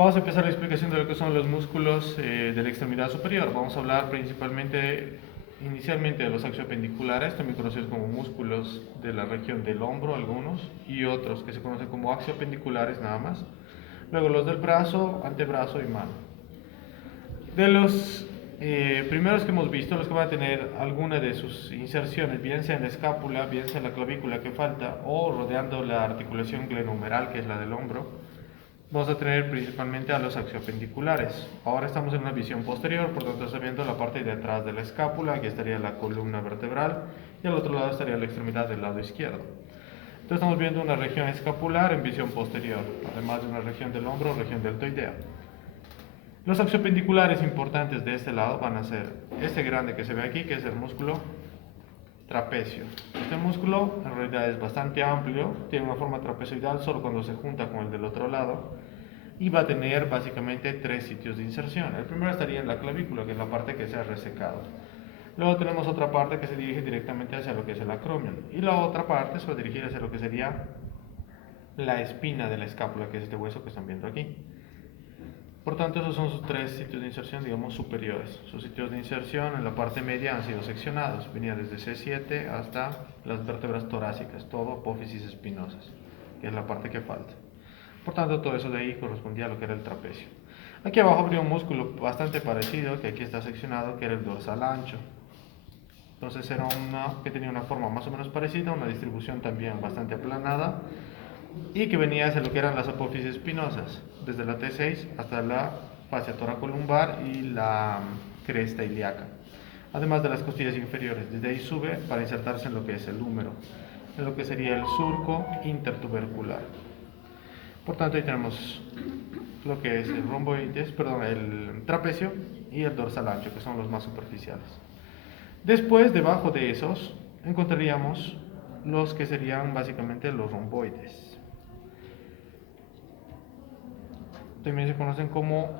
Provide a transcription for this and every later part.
Vamos a empezar la explicación de lo que son los músculos de la extremidad superior. Vamos a hablar inicialmente de los axiopendiculares, también conocidos como músculos de la región del hombro, algunos, y otros que se conocen como axiopendiculares nada más. Luego los del brazo, antebrazo y mano. De los primeros que hemos visto, los que van a tener alguna de sus inserciones, bien sea en la escápula, bien sea en la clavícula que falta, o rodeando la articulación glenohumeral, que es la del hombro, vamos a tener principalmente a los axiopendiculares. Ahora estamos en una visión posterior, por lo tanto estamos viendo la parte de atrás de la escápula, aquí estaría la columna vertebral, y al otro lado estaría la extremidad del lado izquierdo. Entonces estamos viendo una región escapular en visión posterior, además de una región del hombro, región deltoidea. Los axiopendiculares importantes de este lado van a ser este grande que se ve aquí, que es el músculo trapecio. Este músculo en realidad es bastante amplio, tiene una forma trapezoidal solo cuando se junta con el del otro lado, y va a tener básicamente tres sitios de inserción. El primero estaría en la clavícula, que es la parte que se ha resecado. Luego tenemos otra parte que se dirige directamente hacia lo que es el acromion, y la otra parte se va a dirigir hacia lo que sería la espina de la escápula, que es este hueso que están viendo aquí. Por tanto, esos son sus tres sitios de inserción, digamos, superiores. Sus sitios de inserción en la parte media han sido seccionados. Venía desde C7 hasta las vértebras torácicas, todo apófisis espinosas, que es la parte que falta. Por tanto, todo eso de ahí correspondía a lo que era el trapecio. Aquí abajo habría un músculo bastante parecido, que aquí está seccionado, que era el dorsal ancho. Entonces era que tenía una forma más o menos parecida, una distribución también bastante aplanada, y que venía hacia lo que eran las apófisis espinosas, desde la T6 hasta la fascia toracolumbar y la cresta ilíaca, además de las costillas inferiores. Desde ahí sube para insertarse en lo que es el húmero, en lo que sería el surco intertubercular. Por tanto, ahí tenemos lo que es el romboides, perdón, el trapecio y el dorsal ancho, que son los más superficiales. Después, debajo de esos, encontraríamos los que serían básicamente los romboides. También se conocen como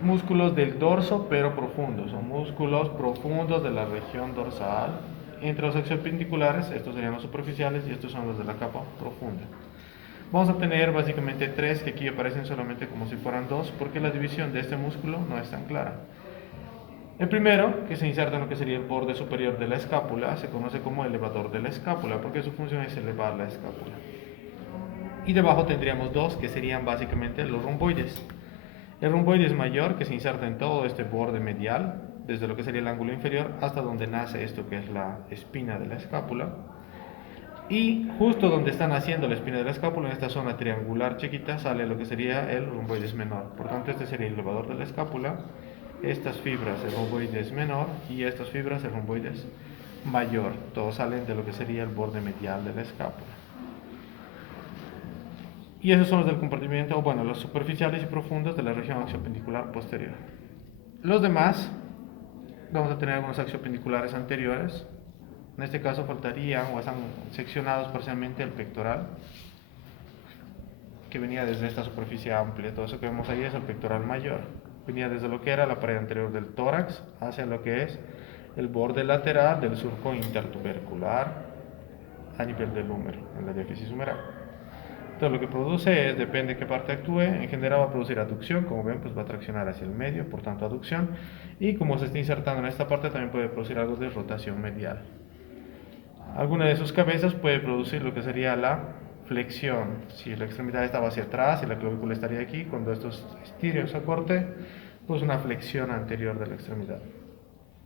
músculos del dorso, pero profundos. Son músculos profundos de la región dorsal. Entre los axiopendiculares, estos serían los superficiales y estos son los de la capa profunda. Vamos a tener básicamente tres que aquí aparecen solamente como si fueran dos, porque la división de este músculo no es tan clara. El primero, que se inserta en lo que sería el borde superior de la escápula, se conoce como elevador de la escápula, porque su función es elevar la escápula. Y debajo tendríamos dos, que serían básicamente los romboides. El romboides mayor, que se inserta en todo este borde medial, desde lo que sería el ángulo inferior hasta donde nace esto que es la espina de la escápula. Y justo donde está naciendo la espina de la escápula, en esta zona triangular chiquita, sale lo que sería el romboides menor. Por tanto, este sería el elevador de la escápula. Estas fibras, el romboides menor, y estas fibras, el romboides mayor. Todos salen de lo que sería el borde medial de la escápula. Y esos son los del compartimiento, o bueno, los superficiales y profundos de la región axiopendicular posterior. Los demás, vamos a tener algunos axiopendiculares anteriores. En este caso faltarían o están seccionados parcialmente el pectoral, que venía desde esta superficie amplia. Todo eso que vemos ahí es el pectoral mayor. Venía desde lo que era la pared anterior del tórax hacia lo que es el borde lateral del surco intertubercular a nivel del húmero, en la diáfisis humeral. Entonces lo que produce es, depende de qué parte actúe, en general va a producir aducción, como ven pues va a traccionar hacia el medio, por tanto aducción, y como se está insertando en esta parte también puede producir algo de rotación medial. Alguna de sus cabezas puede producir lo que sería la flexión. Si la extremidad estaba hacia atrás y la clavícula estaría aquí, cuando esto estire o se acorte, pues una flexión anterior de la extremidad.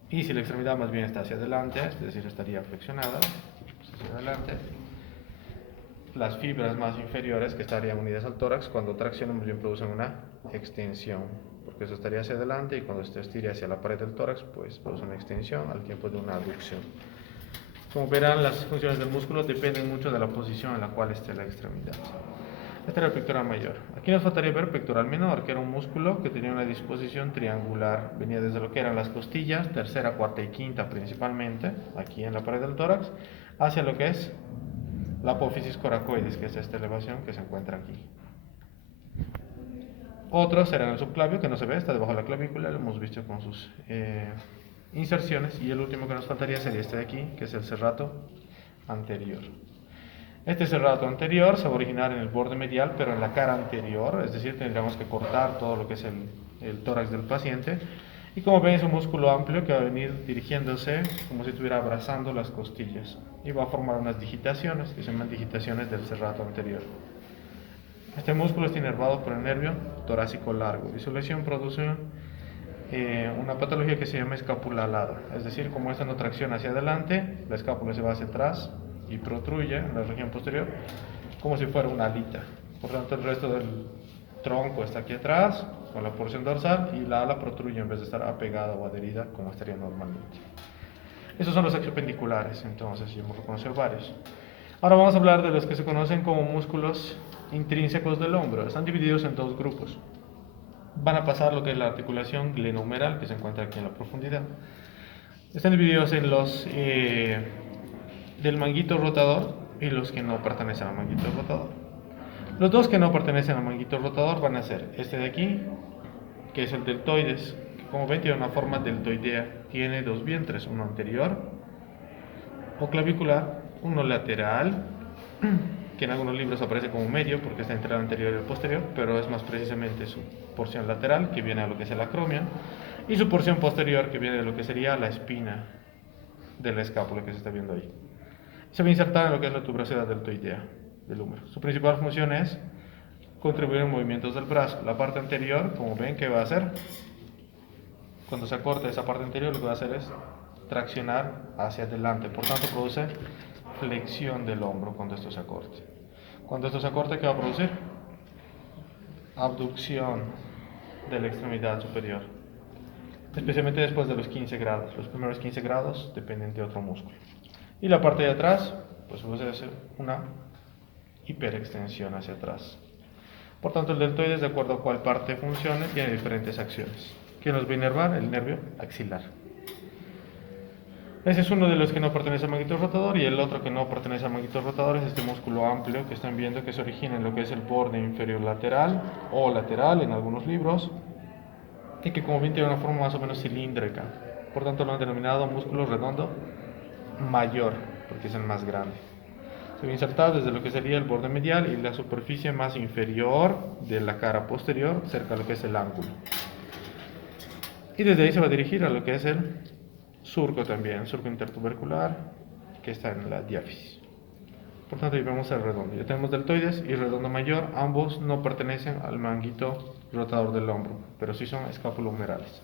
Y si la extremidad más bien está hacia adelante, es decir, estaría flexionada hacia adelante, las fibras más inferiores que estarían unidas al tórax, cuando traccionan, más bien producen una extensión, porque eso estaría hacia adelante y cuando esto estire hacia la pared del tórax, pues produce una extensión al tiempo de una aducción. Como verán, las funciones del músculo dependen mucho de la posición en la cual esté la extremidad. Este era el pectoral mayor. Aquí nos faltaría ver pectoral menor, que era un músculo que tenía una disposición triangular. Venía desde lo que eran las costillas, tercera, cuarta y quinta principalmente, aquí en la pared del tórax, hacia lo que es la apófisis coracoides, que es esta elevación que se encuentra aquí. Otros serán el subclavio, que no se ve, está debajo de la clavícula, lo hemos visto con sus inserciones. Y el último que nos faltaría sería este de aquí, que es el serrato anterior. Este serrato anterior se va a originar en el borde medial, pero en la cara anterior, es decir, tendríamos que cortar todo lo que es el tórax del paciente. Y como ven, es un músculo amplio que va a venir dirigiéndose como si estuviera abrazando las costillas y va a formar unas digitaciones, que se llaman digitaciones del serrato anterior. Este músculo está inervado por el nervio torácico largo y su lesión produce una patología que se llama escápula alada, es decir, como esta no tracciona hacia adelante, la escápula se va hacia atrás y protruye en la región posterior como si fuera una alita. Por tanto, el resto del tronco está aquí atrás con la porción dorsal y la ala protruye en vez de estar apegada o adherida como estaría normalmente. Esos son los axiopendiculares, entonces ya hemos reconocido varios. Ahora vamos a hablar de los que se conocen como músculos intrínsecos del hombro. Están divididos en dos grupos. Van a pasar lo que es la articulación glenohumeral, que se encuentra aquí en la profundidad. Están divididos en los del manguito rotador y los que no pertenecen al manguito rotador. Los dos que no pertenecen al manguito rotador van a ser este de aquí, que es el deltoides, que como ven tiene una forma deltoidea, tiene dos vientres, uno anterior o clavicular, uno lateral, que en algunos libros aparece como medio porque está entre el anterior y el posterior, pero es más precisamente su porción lateral, que viene a lo que es el acromion, y su porción posterior, que viene de lo que sería la espina de la escápula que se está viendo ahí. Se va a insertar en lo que es la tuberosidad deltoidea del húmero. Su principal función es contribuir en movimientos del brazo. La parte anterior, como ven, ¿qué va a hacer? Cuando se acorta esa parte anterior, lo que va a hacer es traccionar hacia adelante. Por tanto, produce flexión del hombro cuando esto se acorte. Cuando esto se acorte, ¿qué va a producir? Abducción de la extremidad superior. Especialmente después de los 15 grados. Los primeros 15 grados dependen de otro músculo. Y la parte de atrás, pues va a ser una hiperextensión hacia atrás. Por tanto, el deltoides, de acuerdo a cuál parte funcione, tiene diferentes acciones. ¿Quién nos va a inervar? El nervio axilar. Ese es uno de los que no pertenece al manguito rotador, y el otro que no pertenece al manguito rotador es este músculo amplio que están viendo, que se origina en lo que es el borde inferior lateral o lateral en algunos libros, y que como ven tiene una forma más o menos cilíndrica. Por tanto, lo han denominado músculo redondo mayor, porque es el más grande. Se va a insertar desde lo que sería el borde medial y la superficie más inferior de la cara posterior, cerca de lo que es el ángulo. Y desde ahí se va a dirigir a lo que es el surco también, surco intertubercular, que está en la diáfisis. Por tanto, ahí vemos el redondo. Ya tenemos deltoides y redondo mayor, ambos no pertenecen al manguito rotador del hombro, pero sí son escapulohumerales.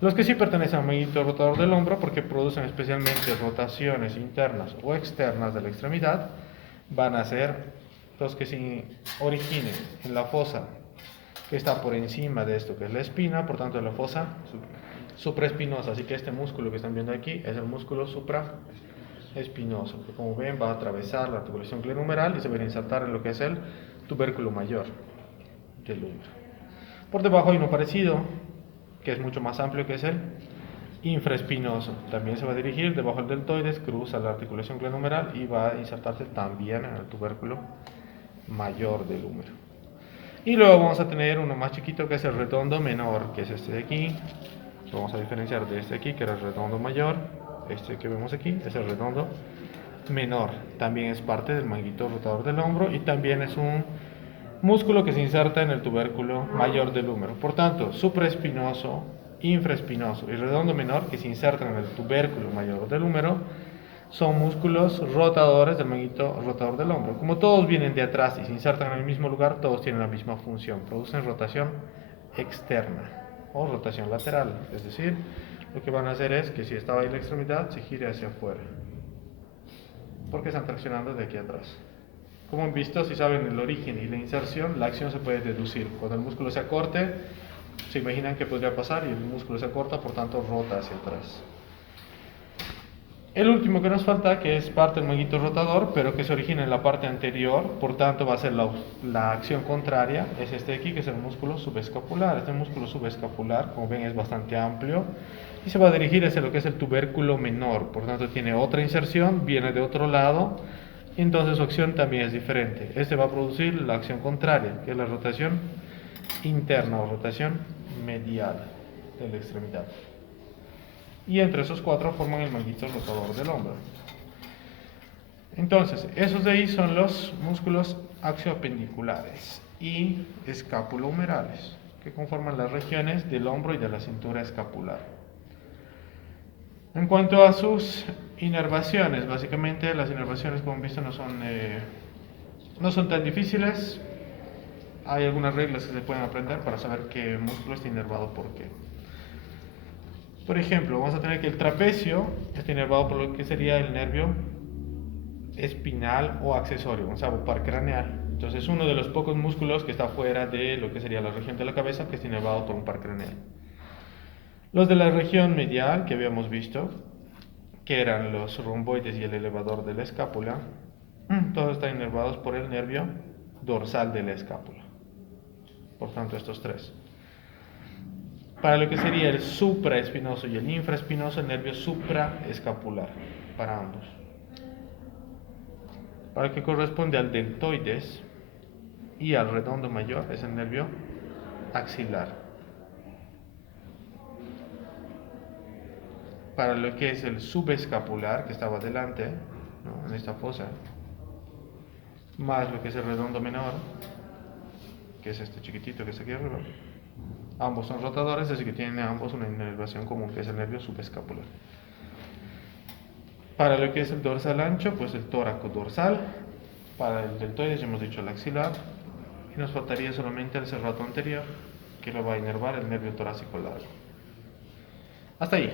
Los que sí pertenecen al manguito rotador del hombro, porque producen especialmente rotaciones internas o externas de la extremidad, van a ser los que se originen en la fosa que está por encima de esto, que es la espina, por tanto la fosa supraespinosa. Así que este músculo que están viendo aquí es el músculo supraespinoso, que como ven va a atravesar la articulación glenohumeral y se va a insertar en lo que es el tubérculo mayor del húmero. Por debajo hay uno parecido, que es mucho más amplio, que es el infraespinoso. También se va a dirigir debajo del deltoides, cruza la articulación glenohumeral y va a insertarse también en el tubérculo mayor del húmero. Y luego vamos a tener uno más chiquito, que es el redondo menor, que es este de aquí. Lo vamos a diferenciar de este aquí, que era el redondo mayor. Este que vemos aquí es el redondo menor. También es parte del manguito rotador del hombro y también es un músculo que se inserta en el tubérculo mayor del húmero. Por tanto, supraespinoso, infraespinoso y redondo menor, que se insertan en el tubérculo mayor del húmero, son músculos rotadores del manguito rotador del hombro. Como todos vienen de atrás y se insertan en el mismo lugar, todos tienen la misma función. Producen rotación externa o rotación lateral. Es decir, lo que van a hacer es que si estaba ahí la extremidad, se gire hacia afuera, porque están traccionando de aquí atrás. Como han visto, si saben el origen y la inserción, la acción se puede deducir. Cuando el músculo se acorte, se imaginan qué podría pasar y el músculo se acorta, por tanto rota hacia atrás. El último que nos falta, que es parte del manguito rotador, pero que se origina en la parte anterior, por tanto va a ser la acción contraria, es este de aquí, que es el músculo subescapular. Este músculo subescapular, como ven, es bastante amplio y se va a dirigir hacia lo que es el tubérculo menor, por tanto tiene otra inserción, viene de otro lado, entonces su acción también es diferente. Este va a producir la acción contraria, que es la rotación interna o rotación medial de la extremidad. Y entre esos cuatro forman el manguito rotador del hombro. Entonces, esos de ahí son los músculos axioapendiculares y escapulohumerales, que conforman las regiones del hombro y de la cintura escapular. En cuanto a sus inervaciones, básicamente las inervaciones, como han visto, no son tan difíciles. Hay algunas reglas que se pueden aprender para saber qué músculo está inervado por qué. Por ejemplo, vamos a tener que el trapecio está inervado por lo que sería el nervio espinal o accesorio, un sabopar craneal. Entonces, uno de los pocos músculos que está fuera de lo que sería la región de la cabeza, que está inervado por un par craneal. Los de la región medial, que habíamos visto, que eran los romboides y el elevador de la escápula, todos están inervados por el nervio dorsal de la escápula. Por tanto, estos tres. Para lo que sería el supraespinoso y el infraespinoso, el nervio supraescapular, para ambos. Para lo que corresponde al deltoides y al redondo mayor, es el nervio axilar. Para lo que es el subescapular, que estaba delante, ¿no?, en esta fosa, más lo que es el redondo menor, que es este chiquitito que está aquí arriba. Ambos son rotadores, así que tienen ambos una inervación común, que es el nervio subescapular. Para lo que es el dorsal ancho, pues el tóraco dorsal. Para el deltoides ya hemos dicho el axilar. Y nos faltaría solamente el serrato anterior, que lo va a inervar el nervio torácico largo. Hasta ahí.